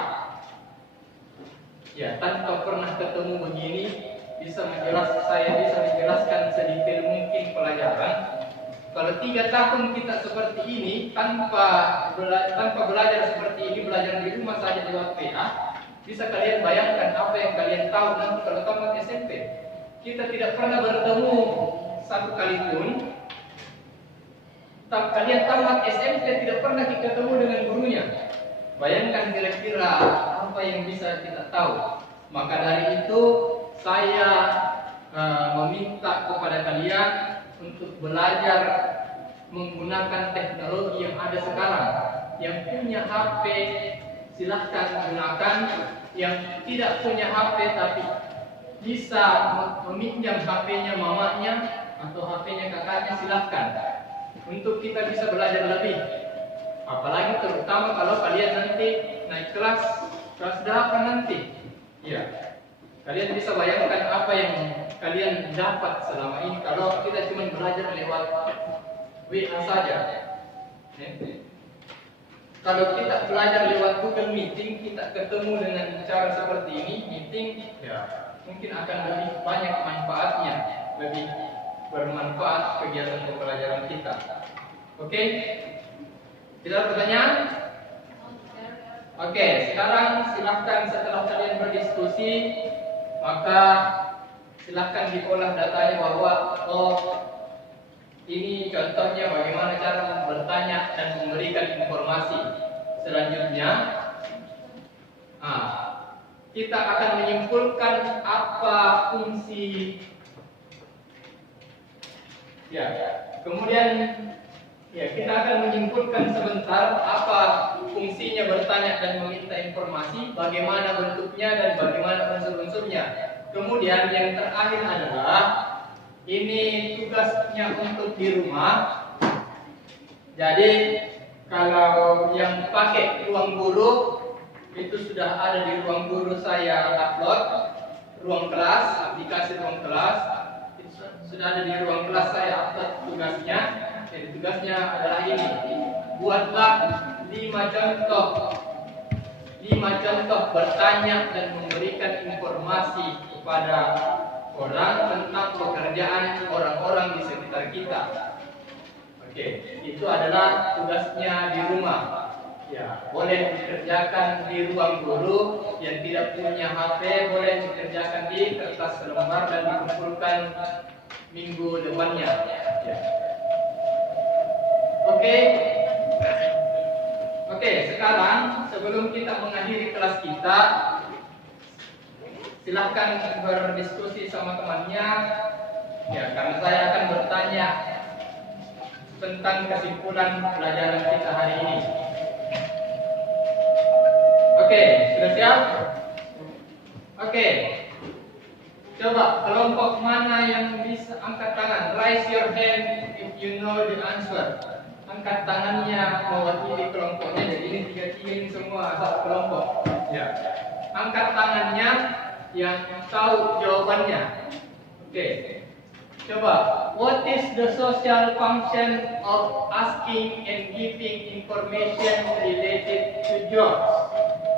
ya tanpa pernah ketemu begini, saya bisa menjelaskan sedetail mungkin pelajaran. Kalau 3 tahun kita seperti ini tanpa belajar seperti ini, belajar di rumah saja lewat WA, bisa kalian bayangkan apa yang kalian tahu nanti kalau tamat SMP. Kita tidak pernah bertemu satu kali pun. Kalian tamat SMP tidak pernah ketemu dengan gurunya. Bayangkan kira-kira apa yang bisa kita tahu. Maka dari itu saya meminta kepada kalian untuk belajar menggunakan teknologi yang ada sekarang. Yang punya HP silahkan gunakan. Yang tidak punya HP tapi bisa meminjam HP-nya mamanya atau HP-nya kakaknya, silahkan. Untuk kita bisa belajar lebih. Apalagi terutama kalau kalian nanti naik kelas 8 nanti. Ya, kalian bisa bayangkan apa yang kalian dapat selama ini kalau kita cuma belajar lewat WA saja. Kalau kita belajar lewat Google Meeting, kita ketemu dengan cara seperti ini, meeting, ya mungkin akan lebih banyak manfaatnya, lebih bermanfaat kegiatan pembelajaran kita. Oke? Tidak ada pertanyaan? Oke, sekarang silahkan setelah kalian berdiskusi, maka silahkan diolah datanya bahwa ini contohnya bagaimana cara bertanya dan memberikan informasi. Selanjutnya, kita akan menyimpulkan apa fungsi. Ya, kemudian kita akan menyimpulkan sebentar apa fungsinya bertanya dan meminta informasi, bagaimana bentuknya dan bagaimana unsur-unsurnya. Kemudian yang terakhir adalah ini tugasnya untuk di rumah. Jadi kalau yang pakai ruang guru itu sudah ada di ruang guru, saya upload ruang kelas, aplikasi ruang kelas itu sudah ada di ruang kelas, saya upload tugasnya. Jadi tugasnya adalah ini, buatlah 5 contoh bertanya dan memberikan informasi kepada orang tentang pekerjaan orang-orang di sekitar kita. Oke, itu adalah tugasnya di rumah. Ya, boleh dikerjakan di ruang guru. Yang tidak punya HP boleh dikerjakan di kertas selembar dan dikumpulkan minggu depannya. Ya. Oke, sekarang sebelum kita mengakhiri kelas kita, silahkan berdiskusi sama temannya. Ya, karena saya akan bertanya tentang kesimpulan pelajaran kita hari ini. Oke, sudah siap? Oke. Coba kelompok mana yang bisa angkat tangan? Raise your hand if you know the answer. Angkat tangannya mewakili kelompoknya. Jadi ini 3 ini semua satu kelompok. Ya. Angkat tangannya yang tahu jawabannya. Oke. Coba, what is the social function of asking and giving information related to jobs?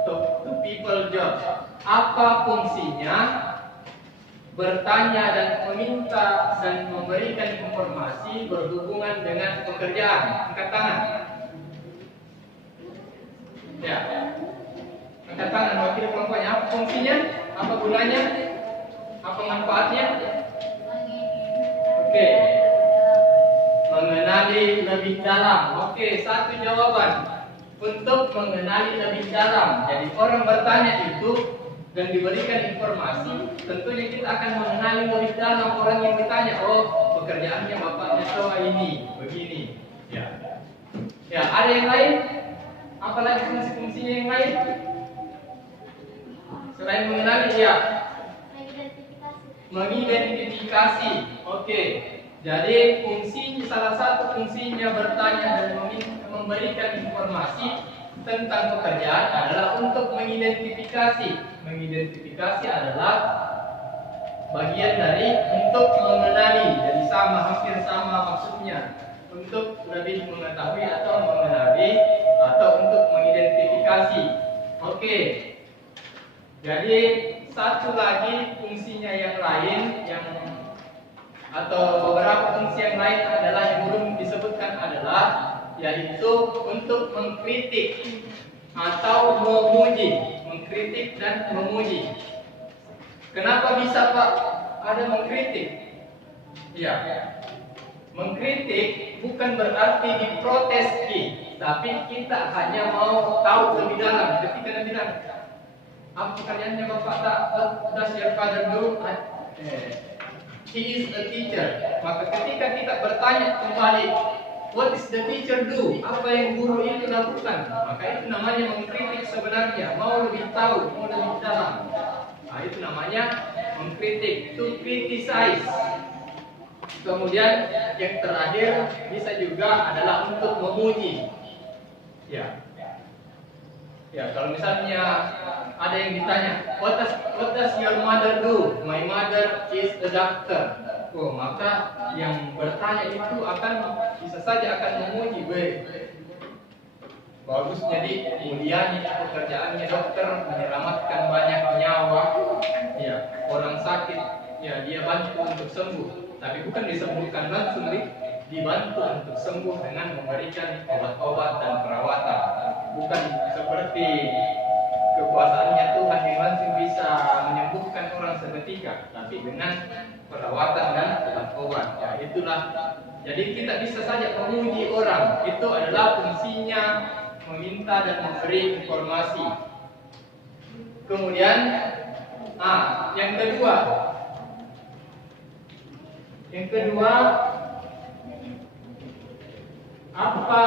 To people jobs. Apa fungsinya bertanya dan meminta dan memberikan informasi berhubungan dengan pekerjaan? Angkat tangan. Ya. Angkat tangan wakil kelompoknya. Apa fungsinya? Apa gunanya? Apa manfaatnya? Oke. Mengenali lebih dalam. Oke, satu jawaban. Untuk mengenali lebih dalam. Jadi orang bertanya itu dan diberikan informasi, tentunya kita akan mengenali lebih dalam orang yang ditanya. Oh, pekerjaannya bapaknya ini, begini. Ya. Ya, ada yang lain? Apalagi fungsi-fungsinya yang lain? Selain mengenali, ya. Mengidentifikasi. Oke. Jadi salah satu fungsinya bertanya dan memberikan informasi tentang pekerjaan adalah untuk mengidentifikasi. Mengidentifikasi adalah bagian dari untuk mengenali. Jadi hampir sama maksudnya. untuk lebih mengetahui atau mengenali atau untuk mengidentifikasi. Oke. Jadi satu lagi fungsinya yang lain atau beberapa fungsi yang lain adalah yang belum disebutkan adalah yaitu untuk mengkritik atau memuji, mengkritik dan memuji. Kenapa bisa Pak ada mengkritik? Ya, mengkritik bukan berarti diprotes tapi kita hanya mau tahu lebih dalam. Ketika Anda bilang, apa pekerjaannya Bapak tak? What does your father do? He is a teacher. Maka ketika kita bertanya kembali, what is the teacher do? Apa yang guru itu lakukan? Maka itu namanya mengkritik sebenarnya. Mau lebih tahu, mau lebih dalam. Nah, itu namanya mengkritik, to criticize. Kemudian yang terakhir bisa juga adalah untuk memuji. Ya, kalau misalnya ada yang ditanya, what does your mother do? My mother is a doctor. Oh, maka yang bertanya itu bisa saja akan memuji, bagus, jadi mulia nih pekerjaannya dokter, menyelamatkan banyak nyawa. Ya, orang sakit, ya dia bantu untuk sembuh, tapi bukan disembuhkan langsung, dibantu untuk sembuh dengan memberikan obat-obat dan perawatan. Bukan seperti kekuasaannya Tuhan yang langsung bisa menyembuhkan orang seketika, tapi dengan perawatan dan obat-obat. Ya, itulah. Jadi kita bisa saja memuji orang. Itu adalah fungsinya meminta dan memberi informasi. Kemudian, yang kedua, apa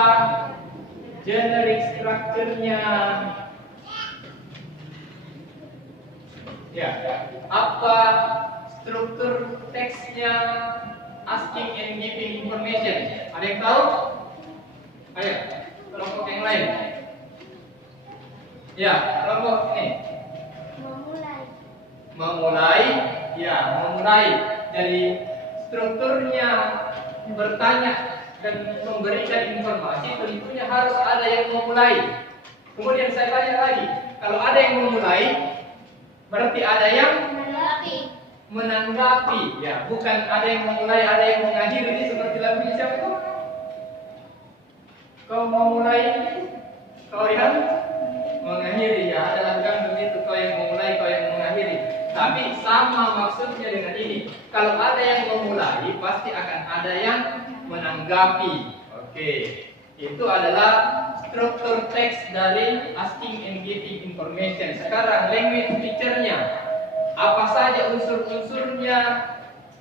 generic structure-nya? Ya, apa struktur teksnya asking and giving information? Ada yang tahu? Ayo, kelompok yang lain. Ya, kelompok ini. Memulai. Jadi strukturnya bertanya dan memberikan informasi, tentunya harus ada yang memulai. Kemudian saya tanya lagi, kalau ada yang memulai, berarti ada yang menanggapi. Ya, bukan ada yang memulai, ada yang mengakhiri. Ini seperti lagunya siapa tuh? Kau mau mulai, kau yang mengakhiri. Ya, ada lagu begitu, kau yang memulai, kau yang mengakhiri. Tapi sama maksudnya dengan ini. Kalau ada yang memulai, pasti akan ada yang menanggapi. Oke, itu adalah struktur teks dari asking and giving information. Sekarang language feature-nya. Apa saja unsur-unsurnya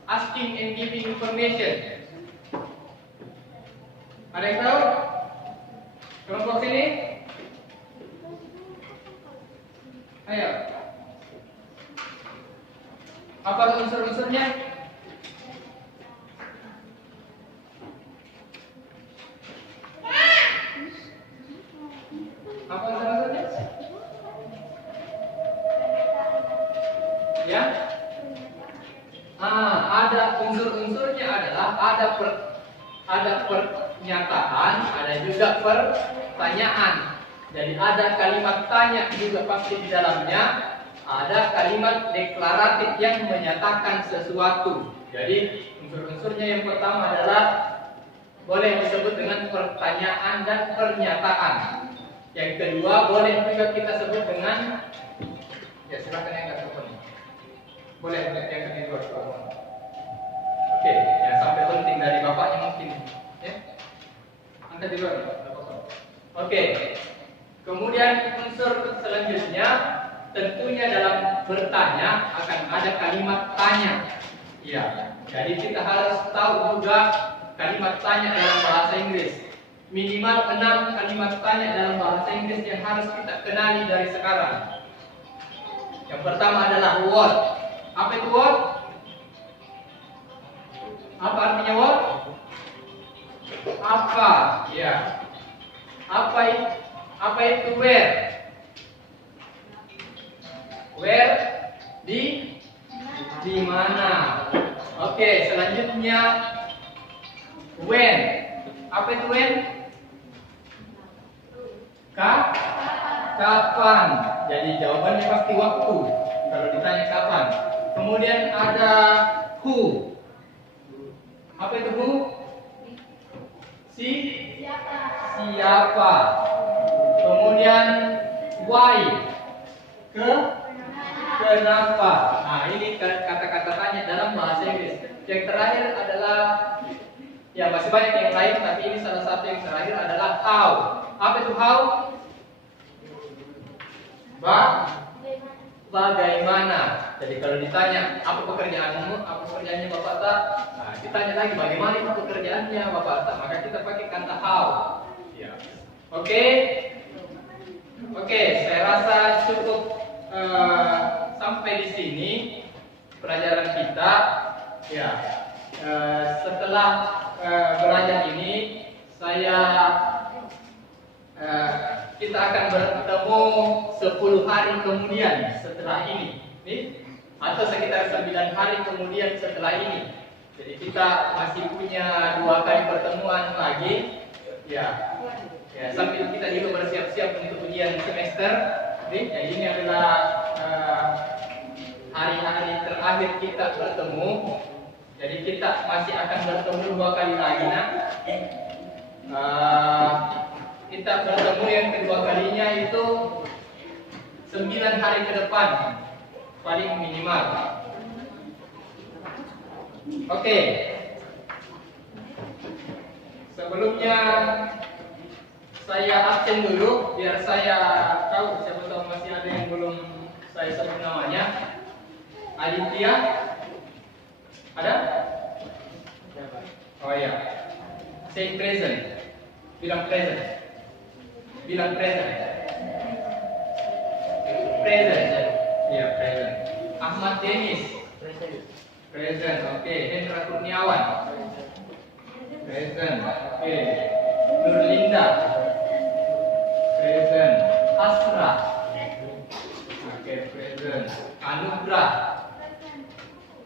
asking and giving information? Ada yang tahu? Kelompok sini? Ayo. Apa unsur-unsurnya? Apa unsur-unsurnya? Ya? Ada unsur-unsurnya adalah ada pernyataan, ada juga pertanyaan. Jadi ada kalimat tanya juga pasti di dalamnya. Ada kalimat deklaratif yang menyatakan sesuatu. Jadi unsur-unsurnya yang pertama adalah boleh disebut dengan pertanyaan dan pernyataan. Yang kedua boleh juga kita sebut dengan, ya silakan yang telepon. Boleh yang kedua. Oke, yang sampai penting dari bapaknya mungkin, ya. Angkat di luar. Oke. Kemudian unsur selanjutnya, tentunya dalam bertanya akan ada kalimat tanya. Ya, jadi kita harus tahu juga kalimat tanya dalam bahasa Inggris. Minimal 6 kalimat tanya dalam bahasa Inggris yang harus kita kenali dari sekarang. Yang pertama adalah what. Apa itu what? Apa artinya what? Apa? Ya. Apa itu where? Where? Di mana? Oke, selanjutnya when. Apa itu when? Kapan? Jadi jawabannya pasti waktu. Kalau ditanya kapan. Kemudian ada who. Apa itu who? Siapa. Kemudian why. Kenapa. Nah, ini kata-kata tanya dalam bahasa Inggris. Yang terakhir adalah, ya masih banyak yang lain, tapi ini salah satu yang terakhir adalah how. Apa itu how? Bagaimana. Jadi kalau ditanya apa pekerjaanmu, apa pekerjaannya Bapak Tak, nah, ditanya lagi bagaimana itu pekerjaannya Bapak Tak, maka kita pakai kata how. Ya. Oke, saya rasa cukup sampai di sini pelajaran kita. Ya, setelah belajar ini, kita akan bertemu 10 hari kemudian setelah ini, atau sekitar 9 hari kemudian setelah ini. Jadi kita masih punya 2 kali pertemuan lagi, ya sambil kita juga bersiap-siap untuk ujian semester. Jadi ini adalah hari-hari terakhir kita bertemu. Jadi kita masih akan bertemu 2 kali lagi, kita bertemu yang kedua kalinya itu 9 hari ke depan paling minimal. Oke. Sebelumnya saya absen dulu biar saya tahu, siapa tahu masih ada yang belum saya sebut namanya. Aditya? Ada? Oh iya. Say present. Bilang present. Present. Iya, present. Ahmad Denis. Present. Oke. Hendra Kurniawan. Present. Oke. Nurlinda. Present. Asra. Oke, present. Anugrah.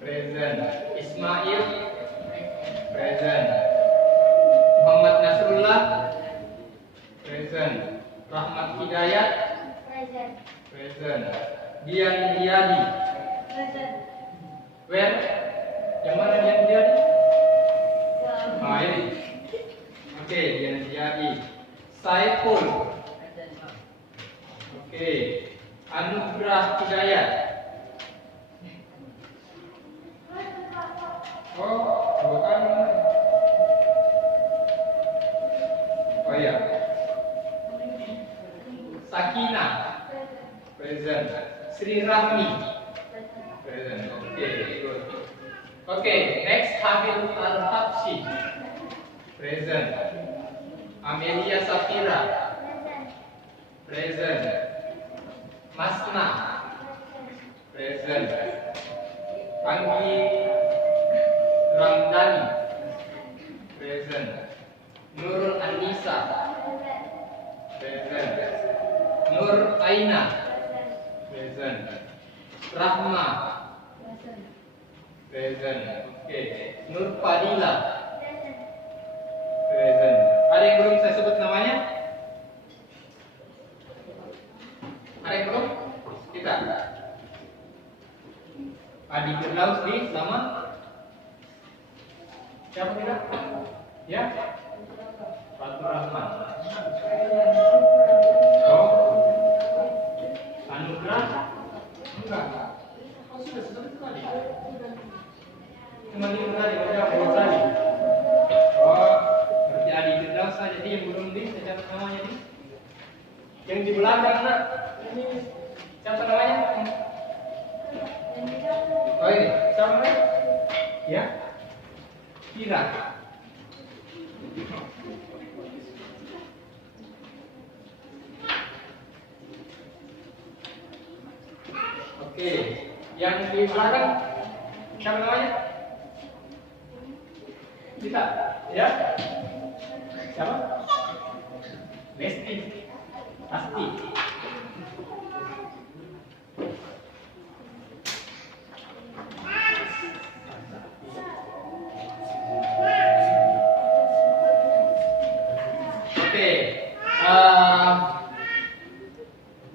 Present. Ismail. Present. Muhammad Nasrullah. Present. Rahmat Hidayat. Present. Dian Riyadi. Where? Yang mana Dian Riyadi? Ini. Oke, Dian Riyadi. Saiful. Oke. Anugrah Hidayat. Bukan. Oh iya. Sakina. Present. Sri Rahmi. Present. Oke, good. Oke, next Habil Al-Habsyi. Present. Amelia Safira. Present. Masna. Present. Anggi Ramdhani. Present. Nurul Anissa. Present. Nur Aina. Present. Rahma. Present. Oke. Nur Fadila. Present. Ada yang belum saya sebut namanya? Ada yang belum? Kita. Adi Firdaus di sama siapa kita? Ya? Fatur Rahman. Oh. Anugrah? Enggak. Oh, sudah sebut tadi. Cuma di tadi, udah tadi. Oh, berarti Adi Firdaus saja dia yang belum di, saya catat namanya nih. Yang di belakang nak. Ini siapa namanya? Oh ini, siapa namanya? Ya? Kira. Oke, yang di belakang siapa namanya? Kita, ya? Siapa? Lesti. Asti.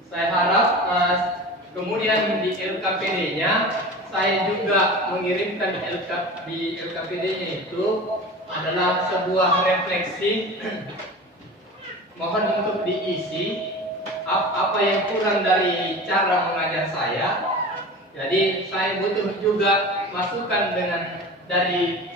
Saya harap kemudian di LKPD-nya saya juga mengirimkan di LKPD-nya itu adalah sebuah refleksi. Mohon untuk diisi apa yang kurang dari cara mengajar saya. Jadi saya butuh juga masukan dari